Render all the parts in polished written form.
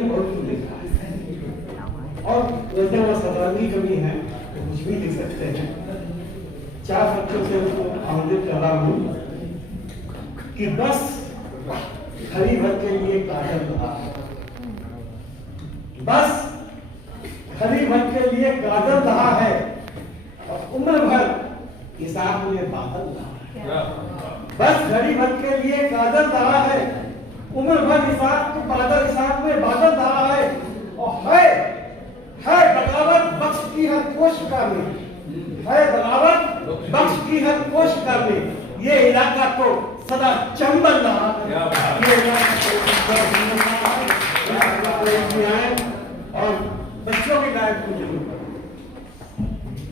ये बहुत कुछ लिखा है। और वैसे वो सतरंगी कवि हैं तो कुछ भी लिख सकते हैं। 4 बच्चों से उसको आमंत्रित कर रहा हूँ कि बस घड़ी भर के लिए काजल रहा, बस घड़ी भर के लिए काजल रहा है और उम्र भर इस आंख में बादल रहा है। बस घड़ी भर के लिए काजल रहा है, उम्र भर इस आंख में बादल रहा है। और है बगावत बख्श की हर कोशिका में, है बगावत बख्श की हर कोशिका में, ये इलाका तो सदा चंबल रहा है। ये और बच्चों के गायक को जरूर।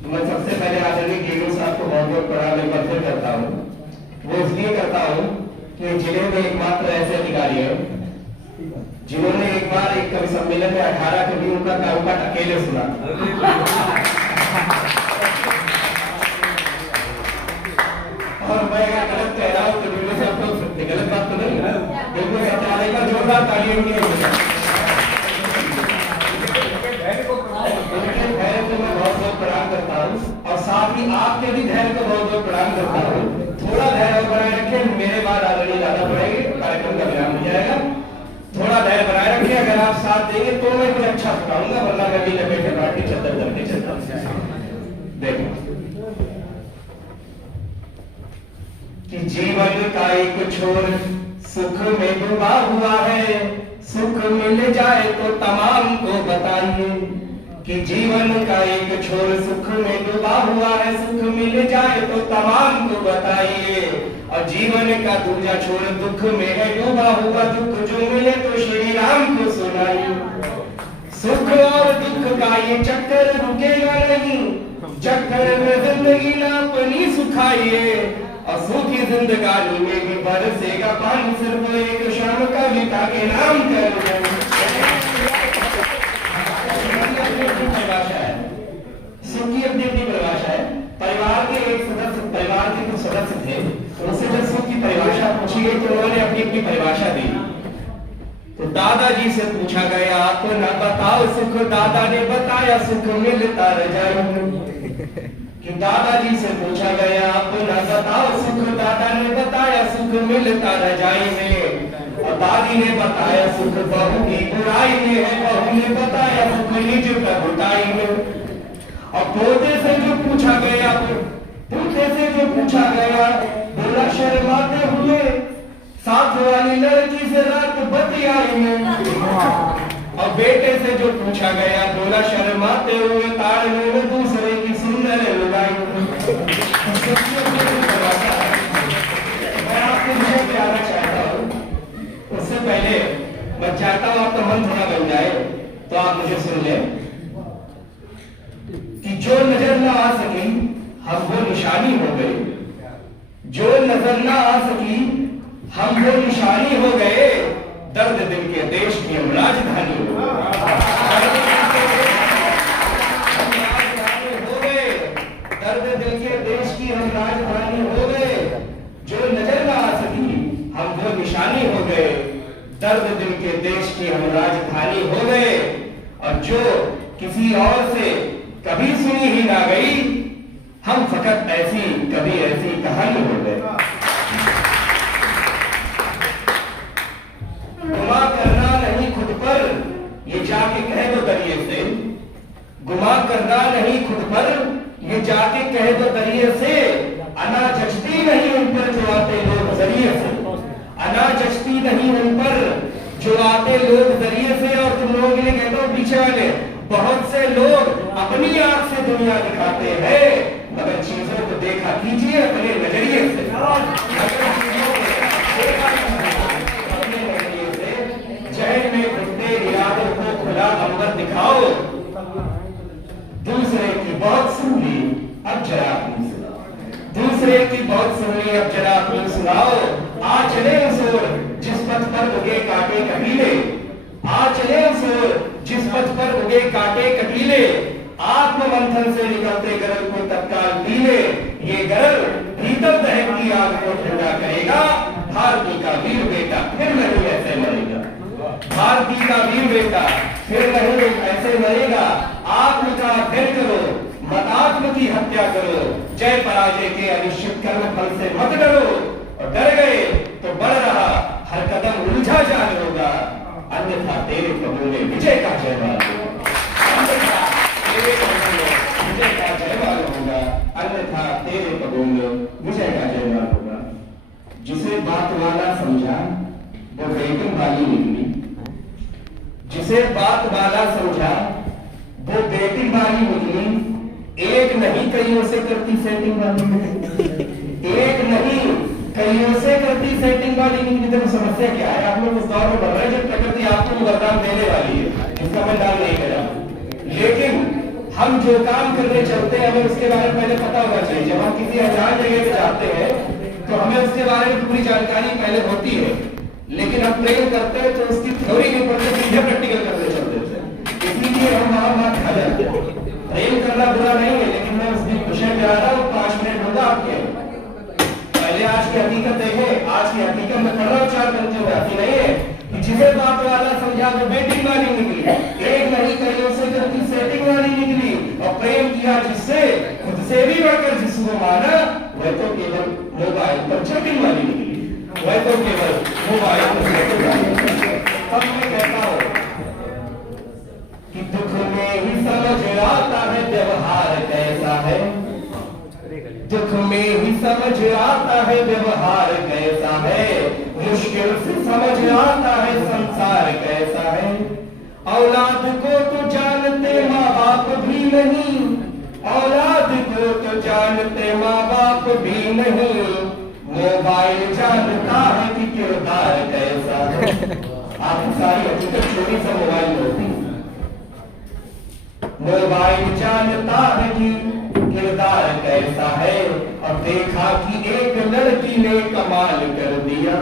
मैं सबसे पहले आदरणीय गेरू साहब को बहुत बहुत प्रणाम एक बार फिर करता हूँ। वो इसलिए करता हूँ कि जिले में एकमात्र ऐसे अधिकारी हैं जिन्होंने एक बार एक कवि सम्मेलन में 18 कवियों का कारुपाठ अकेले सुना। और मैं गलत कह रहा हूँ तो गेरू साहब को गलत बात तो नहीं है, बिल्कुल सत्यालय का जोरदार तालियां की प्रणाम करता हूँ और साथ ही आपके भी धैर्य को बहुत बहुत प्रणाम करता हूँ। थोड़ा धैर्य बनाए रखें, मेरे बाद आदरणीय दादा पढ़ेंगे, कार्यक्रम का विराम हो जाएगा। थोड़ा धैर्य बनाए रखें, अगर आप साथ देंगे तो मैं कुछ अच्छा सुनाऊंगा, वरना कभी लपेटे बाटी चद्दर करके चलता। देखो कि जीवन का एक छोर सुख में डूबा हुआ है, सुख मिल जाए तो तमाम को बताइए कि जीवन का एक छोर सुख में डूबा हुआ है, सुख मिल जाए तो तमाम को बताइए। और जीवन का दूसरा छोर दुख में है डूबा हुआ, दुख जो मिले तो श्री राम को सुनाइए। सुख और दुख का ये चक्कर रुकेगा नहीं, चक्कर में जिंदगी ना अपनी सुखाइए। और सुखी जिंदगानी में भी बरसेगा पानी, सिर्फ एक शाम कविता के नाम कर। सुख की अपनी अपनी परिभाषा है। परिवार के एक सदस्य, परिवार के कुछ सदस्य थे, उनसे जब सुख की परिभाषा पूछी गई तो उन्होंने अपनी अपनी परिभाषा दी। तो दादाजी से पूछा गया आप ना बताओ सुख, दादा ने बताया सुख मिलता रजाई में। कि दादाजी से पूछा गया आप ना बताओ सुख, दादा ने बताया सुख मिलता रजाई में। और दादी ने बताया सुख बहू की बुराई में है, बहू ने बताया सुख निज प्रभुताई में। और पोते से जो पूछा गया, पोते से जो पूछा गया, बोला शर्माते हुए साथ वाली लड़की से रात बतियाई में। और बेटे से जो पूछा गया, बोला शर्माते हुए ताड़ने में दूसरे की सुंदर लुगाई में। मैं आपको मुझे प्यारा चाहता हूँ, उससे पहले मैं चाहता हूँ आपका मन थोड़ा बन जाए, तो आप मुझे सुन लें कि जो नजर ना आ सकी हम वो निशानी हो गए, जो नजर ना आ सकी हम वो निशानी हो गए। दर्द दिल के देश की हम राजधानी हो गए, दर्द दिल के देश की हम राजधानी हो गए। जो नजर ना आ सकी हम वो निशानी हो गए, दर्द दिल के देश की हम राजधानी हो गए। और जो किसी और से कभी सुनी ही ना गई, हम फकत ऐसी कभी ऐसी कहानी हो गए। गुमा करना नहीं खुद पर, ये जाके कह दो दरिए से। गुमा करना नहीं खुद पर, ये जाके कह दो दरिए से। अना जचती नहीं उन पर जो आते लोग जरिए से, अना जचती नहीं उन पर जो आते लोग जरिए से। और तुम लोग ये कहते हो पीछे वाले, बहुत से लोग अपनी आंख से दुनिया दिखाते हैं, मगर चीजों को देखा कीजिए अपने नजरिए से। जहन में घुटने इरादों को खुला अंबर दिखाओ। दूसरे की बहुत सुन ली अब जरा अपनी सुनाओ, दूसरे की बहुत सुन ली अब जरा अपनी सुनाओ। आ चले उस ओर जिस पथ पर उगे कांटे कटीले, आ चले उस ओर जिस पथ पर उगे कांटे कटीले। आत्म मंथन से निकलते गरल को तत्काल पीले, ये गरल भीतर दहकती आग को ठंडा करेगा। भारती का वीर बेटा फिर नहीं ऐसे मरेगा, भारती का वीर बेटा, फिर नहीं ऐसे मरेगा। आत्म का अध्ययन करो, मत आत्म की हत्या करो। जय पराजय के अनिश्चित कर्म फल से मत डरो, और डर गए तो बढ़ रहा हर कदम उलझा जान होगा, अन्यथा तेरे कदमों में विजय का जयमाल होगा। अन्यथा तेरे कदमों में विजय का जयमाल होगा, अन्यथा तेरे कदमों में विजय का जयमाल होगा। जिसे बात वाला समझा वो बेटिंग वाली निकली, जिसे बात वाला समझा वो बेटिंग वाली निकली। एक नहीं कईयों से करती सेटिंग वाली निकली, एक नहीं कईयों से करती सेटिंग वाली निकली। तो समस्या क्या है, आप लोग उस दौर में बढ़ रहे हैं जब प्रकृति आपको वरदान देने वाली है, इसका मैं नाम नहीं करा। लेकिन हम जो काम करने चलते हैं हमें उसके बारे में पहले पता होना चाहिए। जब हम किसी अनजान जगह पे जाते हैं तो हमें उसके बारे में पूरी जानकारी पहले होती है, लेकिन हम प्रेम करते हैं तो उसकी थ्योरी नहीं पढ़ते, सीधे प्रैक्टिकल करने चलते थे। इसलिए हम वहां खा जाते हैं। प्रेम करना बुरा नहीं है, लेकिन मैं उस दिन विषय में आ रहा हूँ, 5 मिनट होगा आपके। पहले आज की हकीकत देखें, आज की हकीकत में पढ़ना उच्चार करते हुए आती नहीं है कि जिसे बात वाला समझा वो बेटिंग वाली निकली, एक नहीं कईयों से करती सेटिंग वाली निकली, और प्रेम किया जिससे खुद से भी बढ़कर जिसको माना वह तो केवल मोबाइल पर चैटिंग वाली निकली, वह तो केवल मोबाइल पर चैटिंग वाली निकली। अब मैं कहता हूँ कि दुख में ही समझ आता है व्यवहार कैसा है, दुख में ही समझ आता है व्यवहार कैसा है, मुश्किल से समझ आता है संसार कैसा है। औलाद को तो जानते माँ बाप भी नहीं, औलाद को तो जानते माँ बाप भी नहीं, मोबाइल जानता है कि किरदार कैसा है। आपकी सारी हकीकत छोटी सा मोबाइल में होती, मोबाइल जानता है कि किरदार कैसा है। और देखा कि एक लड़की ने कमाल कर दिया,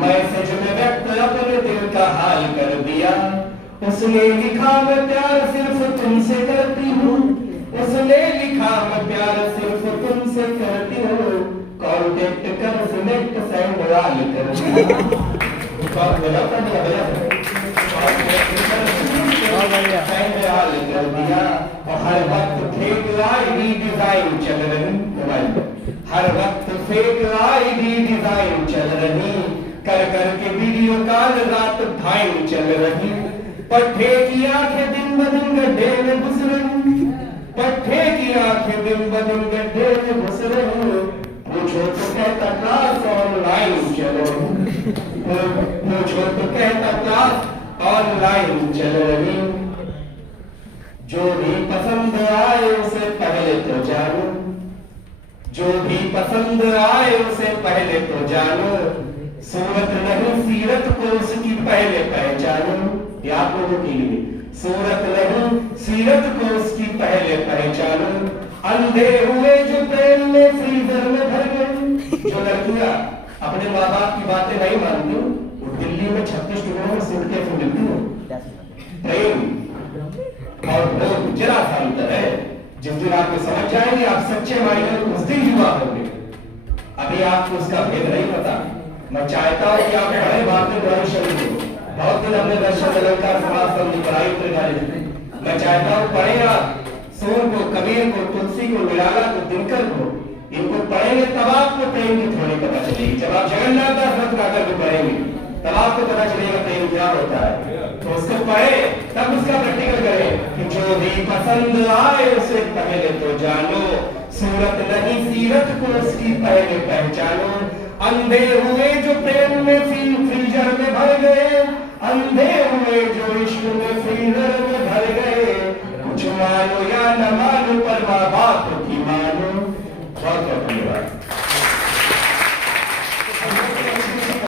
मैसेज में व्यक्त अपने दिल का हाल कर दिया। उसने लिखा मैं प्यार सिर्फ तुमसे करती हूँ, उसने लिखा मैं प्यार सिर्फ तुमसे करती हूँ, कॉन्टेक्ट कर सिलेक्ट सेंड वाल कर दिया। और हर वक्त फेक आईडी डिजाइन चल रही मोबाइल पर, हर वक्त फेक आईडी डिजाइन चल रही, कर करके वीडियो कॉल रात भाई चल रही। पट्टे की आंखें दिन ब दिन गड्ढे में घुस रही, पट्टे की आंखें दिन ब दिन गड्ढे में घुस रही। पूछो तो कहता क्लास ऑनलाइन चल रही, पूछो तो कहता क्लास ऑनलाइन चल रही। जो भी पसंद आए उसे पहले तो जानो, जो भी पसंद आए उसे पहले तो जानो, सूरत नहीं सीरत को उसकी पहले पहचानो। ये आप लोगों के लिए, सूरत नहीं सीरत को उसकी पहले पहचानो। अंधे हुए जो प्रेम में फ्रीजर में भर गए, जो लड़कियां अपने माँ बाप की बातें नहीं मानती, वो दिल्ली में 36 टुकड़ों में सूटकेस में मिलती हो। प्रेम और लोग जरा सा अंतर है। जिस दिन आपको समझ जाएंगे आप सच्चे मायने में उस दिन युवा होंगे, अभी आपको उसका भेद नहीं पता। मैं चाहता हूं कि आप बड़े बात में बुराई शुरू हो। बहुत दिन हमने दर्शन अलंकार समाज संधि पढ़ाई उतरे, मैं चाहता हूं पढ़े आप सूर को, कबीर को, तुलसी को, निराला को, दिनकर को, इनको पढ़ेंगे तब आपको प्रेम की थोड़ी पता चलेगी। जब आप जगन्नाथ दास रथ गाकर को पढ़ेंगे तब आपको पता चलेगा प्रेम क्या होता है। तो उसको पढ़े तब उसका प्रैक्टिकल करें कि जो भी पसंद आए उसे पहले तो जानो, सूरत नहीं सीरत को उसकी पहले पहचानो। अंधे हुए जो प्रेम में फ्रीजर में भर गए, अंधे हुए जो इश्क में फ्रीजर में भर गए, कुछ मानो या न मानो पर माँ बाप की मानो। बहुत